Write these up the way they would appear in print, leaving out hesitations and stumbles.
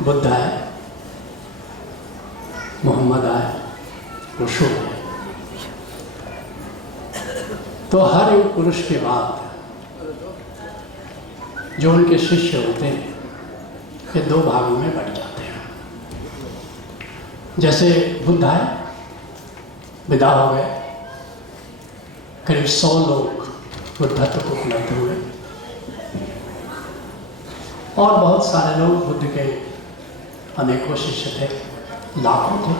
बुद्ध आए, मोहम्मद आए, यीशु आए। तो हर एक पुरुष के बाद जो उनके शिष्य होते हैं ये दो भागों में बट जाते हैं। जैसे बुद्ध आए, विदा हो गए, करीब 100 लोग बुद्धत्व को उपलब्ध हुए और बहुत सारे लोग बुद्ध के अनेकों शिष्य थे, लाखों थे,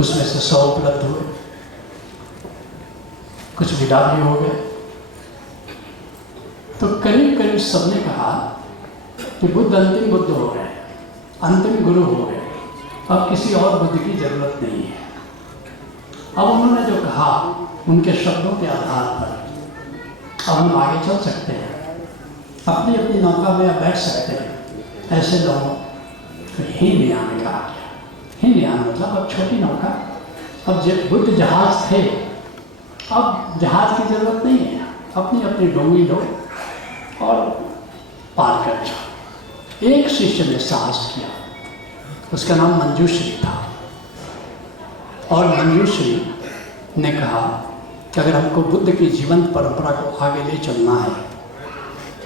उसमें से 100 उपलब्ध हुए, कुछ विदा भी हो गए। तो करीब करीब सबने कहा कि बुद्ध अंतिम बुद्ध हो गए, अंतिम गुरु हो गए, अब किसी और बुद्ध की जरूरत नहीं है। अब उन्होंने जो कहा उनके शब्दों के आधार पर अब हम आगे चल सकते हैं, अपनी अपनी नौका में अब बैठ सकते हैं। ऐसे लोगों को हीनयान कहा गया। हीनयान मतलब अब छोटी नौका, अब जब बुद्ध जहाज थे अब जहाज की जरूरत नहीं है, अपनी अपनी डोंगी लो और पार कर जाओ। एक शिष्य ने साहस किया, उसका नाम मंजूश्री था, और मंजूश्री ने कहा कि अगर हमको बुद्ध की जीवंत परंपरा को आगे ले चलना है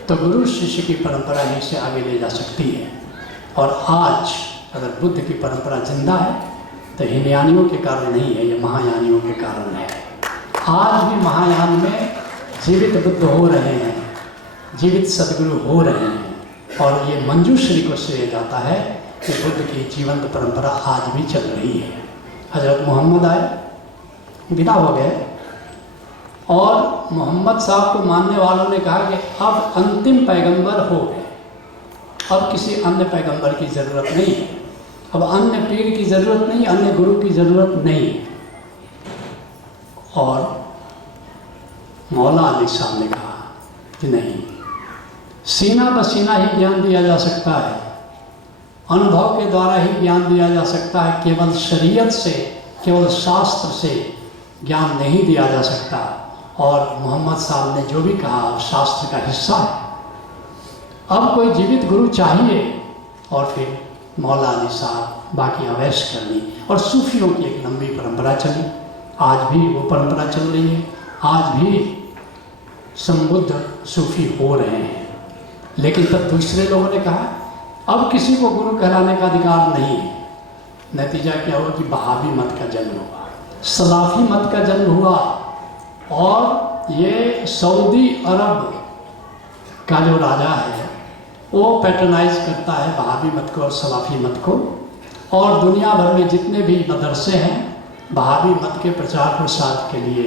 तो गुरु शिष्य की परंपरा ही से आगे ले जा सकती है। और आज अगर बुद्ध की परंपरा जिंदा है तो हीनयानियों के कारण नहीं है, ये महायानियों के कारण है। आज भी महायान में जीवित बुद्ध हो रहे हैं, जीवित सदगुरु हो रहे हैं, और ये मंजूश्री को श्रेय जाता है कि बुद्ध की जीवंत परंपरा आज भी चल रही है। हजरत मोहम्मद आए, विदा हो गए, और मोहम्मद साहब को मानने वालों ने कहा कि अब अंतिम पैगंबर हो गए, अब किसी अन्य पैगंबर की ज़रूरत नहीं है, अब अन्य पीर की ज़रूरत नहीं, अन्य गुरु की ज़रूरत नहीं। और मौला अली साहब ने कहा कि नहीं, सीना बसीना ही ज्ञान दिया जा सकता है, अनुभव के द्वारा ही ज्ञान दिया जा सकता है, केवल शरीयत से, केवल शास्त्र से ज्ञान नहीं दिया जा सकता। और मोहम्मद साहब ने जो भी कहा शास्त्र का हिस्सा है। अब कोई जीवित गुरु चाहिए, और फिर मौला अली साहब बाकी अवैश करनी, और सूफियों की एक लंबी परंपरा चली, आज भी वो परंपरा चल रही है, आज भी संबुद्ध सूफी हो रहे हैं। लेकिन तब दूसरे लोगों ने कहा अब किसी को गुरु कहलाने का अधिकार नहीं है। नतीजा क्या हुआ कि बहावी मत का जन्म हुआ, सलाफी मत का जन्म हुआ, और ये सऊदी अरब का जो राजा है वो पैटर्नाइज करता है बहावी मत को और सलाफी मत को, और दुनिया भर में जितने भी मदरसे हैं बहावी मत के प्रचार प्रसार के लिए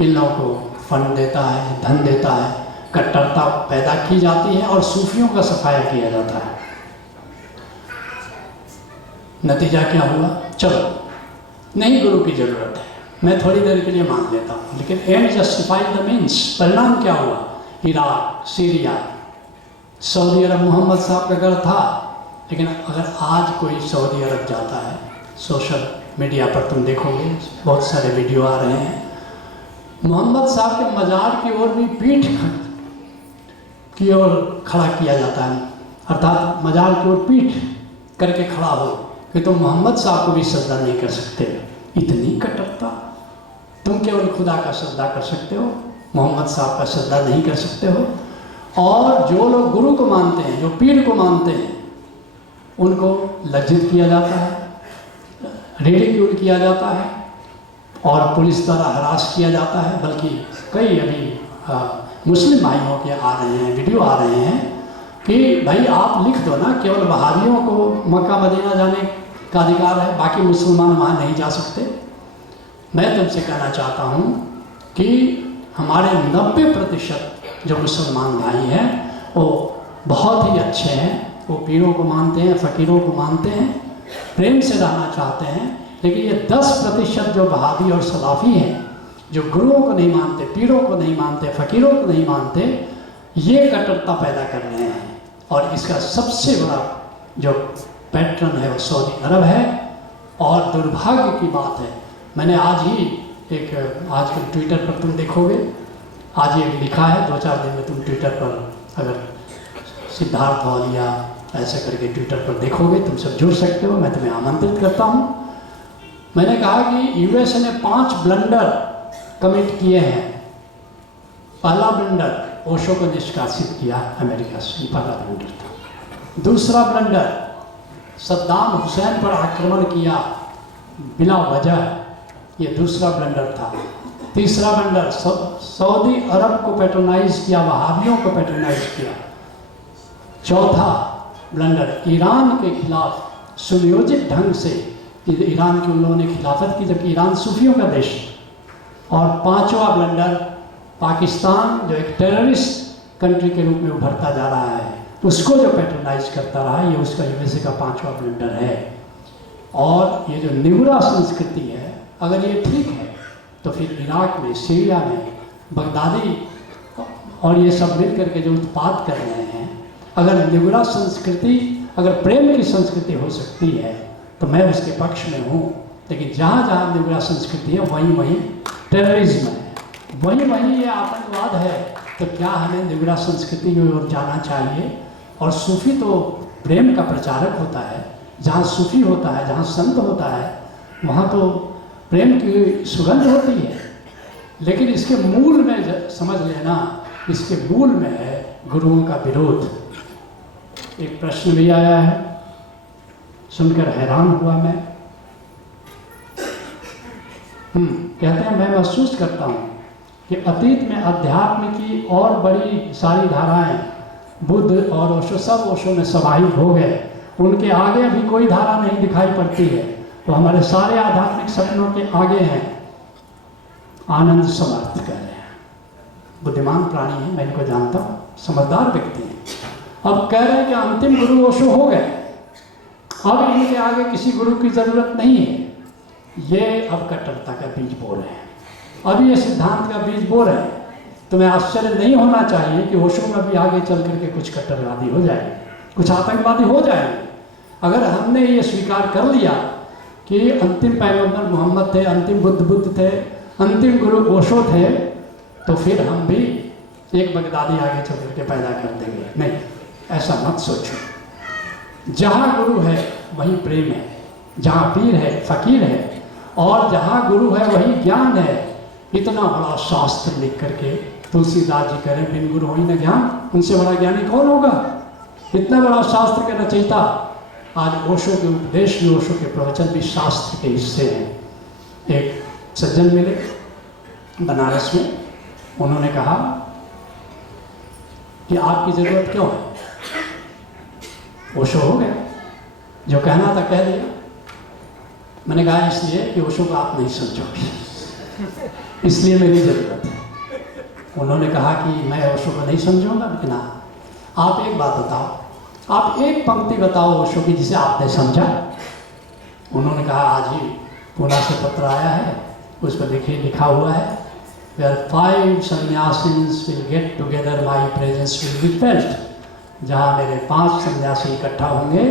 इन लोगों को फंड देता है, धन देता है, कट्टरता पैदा की जाती है और सूफियों का सफाया किया जाता है। नतीजा क्या हुआ? चलो नहीं गुरु की जरूरत है, मैं थोड़ी देर के लिए मान लेता हूँ, लेकिन एंड जस्टिफाइड द मीन्स। परिणाम क्या हुआ? इराक, सीरिया, सऊदी अरब मोहम्मद साहब का घर था, लेकिन अगर आज कोई सऊदी अरब जाता है, सोशल मीडिया पर तुम देखोगे बहुत सारे वीडियो आ रहे हैं, मोहम्मद साहब के मज़ार की ओर भी पीठ की ओर खड़ा किया जाता है, अर्थात मज़ार की ओर पीठ करके खड़ा हो कि तुम मोहम्मद साहब को भी सजदा नहीं कर सकते। इतनी कट्टरता, तुम केवल खुदा का सजदा कर सकते हो, मोहम्मद साहब का सजदा नहीं कर सकते हो। और जो लोग गुरु को मानते हैं, जो पीर को मानते हैं, उनको लज्जित किया जाता है, रिडिक्यूल किया जाता है, और पुलिस द्वारा हरास किया जाता है। बल्कि कई अभी मुस्लिम भाइयों के आ रहे हैं, वीडियो आ रहे हैं कि भाई आप लिख दो ना, केवल वहाबियों को मक्का मदीना जाने का अधिकार है, बाकी मुसलमान वहाँ नहीं जा सकते। मैं तुमसे कहना चाहता हूँ कि हमारे 90% जो मुसलमान भाई हैं वो बहुत ही अच्छे हैं, वो पीरों को मानते हैं, फ़कीरों को मानते हैं, प्रेम से रहना चाहते हैं। लेकिन ये 10% जो वहाबी और सलाफ़ी हैं, जो गुरुओं को नहीं मानते, पीरों को नहीं मानते, फ़कीरों को नहीं मानते, ये कट्टरता पैदा कर रहे हैं। और इसका सबसे बड़ा जो पैटर्न है वो सऊदी अरब है। और दुर्भाग्य की बात है, मैंने आज ही एक आजकल ट्विटर पर तुम देखोगे, आज ये लिखा है, 2-4 दिन में तुम ट्विटर पर अगर सिद्धार्थ वालिया, ऐसे करके ट्विटर पर देखोगे, तुम सब जुड़ सकते हो, मैं तुम्हें आमंत्रित करता हूँ। मैंने कहा कि यूएसए ने 5 ब्लंडर कमिट किए हैं। पहला ब्लंडर ओशो को निष्कासित किया अमेरिका से, ये पहला ब्लंडर था। दूसरा ब्लंडर सद्दाम हुसैन पर आक्रमण किया बिना वजह, ये दूसरा ब्लंडर था। तीसरा ब्लंडर सऊदी अरब को पैट्रोनाइज किया, वहाबियों को पैट्रोनाइज किया। चौथा ब्लंडर ईरान के खिलाफ सुनियोजित ढंग से ईरान की उन लोगों ने खिलाफत की, जबकि ईरान सूफियों का देश है। और पांचवा ब्लंडर पाकिस्तान, जो एक टेररिस्ट कंट्री के रूप में उभरता जा रहा है, उसको जो पैट्रोनाइज करता रहा, ये उसका यूएसए का 5वां ब्लंडर है। और ये जो निगुरा संस्कृति है, अगर ये ठीक है तो फिर इराक में, सीरिया में, बगदादी और ये सब मिल करके जो उत्पाद कर रहे हैं, अगर निगुरा संस्कृति, अगर प्रेम की संस्कृति हो सकती है तो मैं उसके पक्ष में हूँ। लेकिन जहाँ जहाँ निगुरा संस्कृति है वहीं वहीं टेररिज्म है, वहीं वहीं ये आतंकवाद है। तो क्या हमें निगुरा संस्कृति की ओर जाना चाहिए? और सूफी तो प्रेम का प्रचारक होता है। जहाँ सूफी होता है, जहाँ संत होता है, वहाँ तो प्रेम की सुगंध होती है। लेकिन इसके मूल में समझ लेना, इसके मूल में है गुरुओं का विरोध। एक प्रश्न भी आया है, सुनकर हैरान हुआ मैं। कहते हैं, मैं महसूस करता हूँ कि अतीत में अध्यात्म की और बड़ी सारी धाराएं, बुद्ध और ओशो, सब ओशो में समाहित हो गए। उनके आगे अभी कोई धारा नहीं दिखाई पड़ती है। तो हमारे सारे आध्यात्मिक सपनों के आगे हैं आनंद समर्थ कह रहे हैं। बुद्धिमान प्राणी हैं, मैं इनको जानता हूँ, समझदार व्यक्ति हैं। अब कह रहे हैं कि अंतिम गुरु ओशो हो गए, अब इनके आगे किसी गुरु की जरूरत नहीं है। ये अब कट्टरता का बीज बो रहे हैं, अभी ये सिद्धांत का बीज बो रहे हैं। तुम्हें आश्चर्य नहीं होना चाहिए कि ओशो में भी आगे चल करके कुछ कट्टरवादी हो जाएंगे, कुछ आतंकवादी हो जाएंगे। अगर हमने ये स्वीकार कर लिया कि अंतिम पैगंबर मोहम्मद थे, अंतिम बुद्ध थे, अंतिम गुरु ओशो थे, तो फिर हम भी एक बगदादी आगे चल करके पैदा कर देंगे। नहीं, ऐसा मत सोचो। जहाँ गुरु है वहीं प्रेम है, जहाँ पीर है, फकीर है, और जहाँ गुरु है वहीं ज्ञान है। इतना बड़ा शास्त्र लिख करके तुलसीदास जी करें, बिन गुरु होई न ज्ञान, उनसे बड़ा ज्ञानी कौन होगा? इतना बड़ा शास्त्र के रचयिता। आज ओशो के उपदेश भी, ओशो के प्रवचन भी शास्त्र के हिस्से हैं। एक सज्जन मिले बनारस में, उन्होंने कहा कि आपकी ज़रूरत क्यों है? ओशो हो गया, जो कहना था कह दिया। मैंने कहा इसलिए कि ओशो को आप नहीं समझोगे, इसलिए मेरी ज़रूरत है। उन्होंने कहा कि मैं ओशो को नहीं समझूंगा, लेकिन आप एक बात बताओ, आप एक पंक्ति बताओ ओशो की जिसे आपने समझा। उन्होंने कहा आज ही पुणे से पत्र आया है, उस पर देखिए लिखा हुआ है, Where 5 सन्यासीन्स will get together, my presence will be felt। जहाँ मेरे 5 सन्यासी इकट्ठा होंगे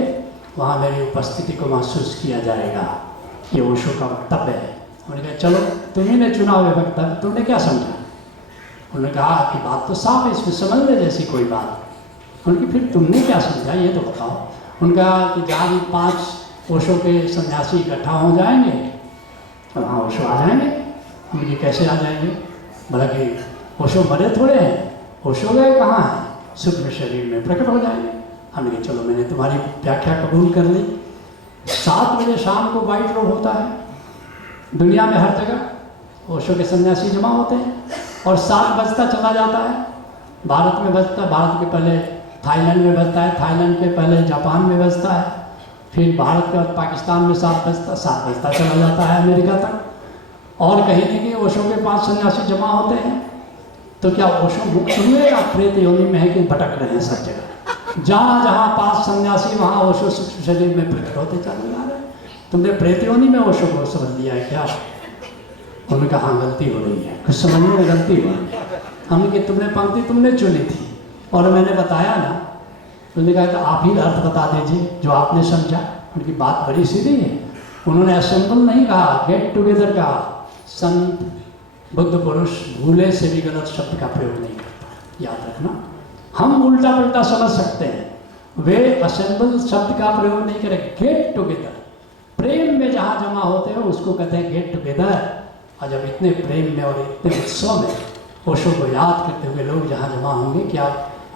वहाँ मेरी उपस्थिति को महसूस किया जाएगा। ये ओशो का वक्तव्य है। उन्होंने कहा चलो तुम्ही ने चुना हुआ वक्तव्य, तुमने क्या समझा? उन्होंने कहा कि बात तो साफ है, इसमें समझने जैसी कोई बात। उनकी फिर तुमने क्या समझा ये तो बताओ। उनका कि जहाँ भी 5 ओशो के सन्यासी इकट्ठा हो जाएंगे वहाँ ओशो आ जाएंगे। उनके कैसे आ जाएंगे? बोला कि ओशो मरे थोड़े हैं, ओशो गए कहाँ हैं? सूक्ष्म शरीर में प्रकट हो जाएंगे। हमने कहा चलो मैंने तुम्हारी व्याख्या कबूल कर ली। 7 बजे शाम को वाइट रोड होता है दुनिया में, हर जगह ओशो के सन्यासी जमा होते हैं, और 7 बजता चला जाता है। भारत में बजता है, भारत के पहले थाईलैंड में बजता है, थाईलैंड के पहले जापान में बजता है, फिर भारत के बाद पाकिस्तान में 7 बजता चला जाता है अमेरिका तक। और कहीं नहीं कि ओशो के 5 सन्यासी जमा होते हैं। तो क्या ओशो मुक्त हुए या प्रेत योनि में है कि भटक रहे हैं सब जगह? जहाँ जहाँ 5 सन्यासी वहाँ ओशो सूक्ष्म शरीर में प्रकट होते चले जा रहे हैं। तुमने प्रेत योनि में ओशो को समझ लिया है क्या? उन्होंने कहा हाँ गलती हो रही है, कुछ समझने में गलती हो रही है। हमने कि तुमने पंक्ति तुमने चुनी थी और मैंने बताया ना। उन्होंने कहा तो आप ही अर्थ बता दीजिए जो आपने समझा। उनकी बात बड़ी सीधी है। उन्होंने असेंबल नहीं कहा, गेट टुगेदर कहा। संत बुद्ध पुरुष भूले से भी गलत शब्द का प्रयोग नहीं करता, याद रखना। हम उल्टा पुल्टा समझ सकते हैं, वे असेंबल शब्द का प्रयोग नहीं करें, गेट टुगेदर। प्रेम में जहाँ जमा होते हो उसको कहते हैं गेट टुगेदर। और जब इतने प्रेम में और इतने उत्सव में ओशो को याद करते हुए लोग जहाँ जमा होंगे, क्या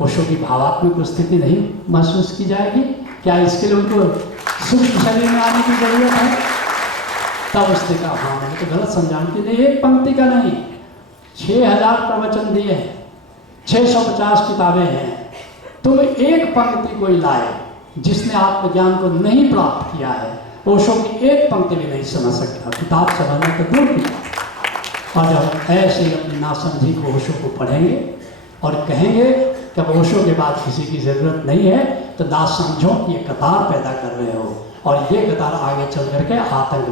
ओशो की भावात्मक स्थिति नहीं महसूस की जाएगी? क्या इसके लिए उनको सूक्ष्म शरीर में आने की जरूरत है? तब उसने कहा हाँ मैं तो गलत समझाऊंगी, नहीं एक पंक्ति का नहीं, 6000 प्रवचन दिए हैं, 650 किताबें हैं, तुम एक पंक्ति कोई लाए जिसने आत्मज्ञान को नहीं प्राप्त किया है, ओशो की एक पंक्ति भी नहीं समझ सकता, किताब समझना तो दूर की बात। और जब ऐसे ही अपनी नासमझी को ओशो को पढ़ेंगे और कहेंगे कि अब ओशो के बाद किसी की ज़रूरत नहीं है, तो ना समझो कि ये कतार पैदा कर रहे हो और ये कतार आगे चल करके आतंकवाद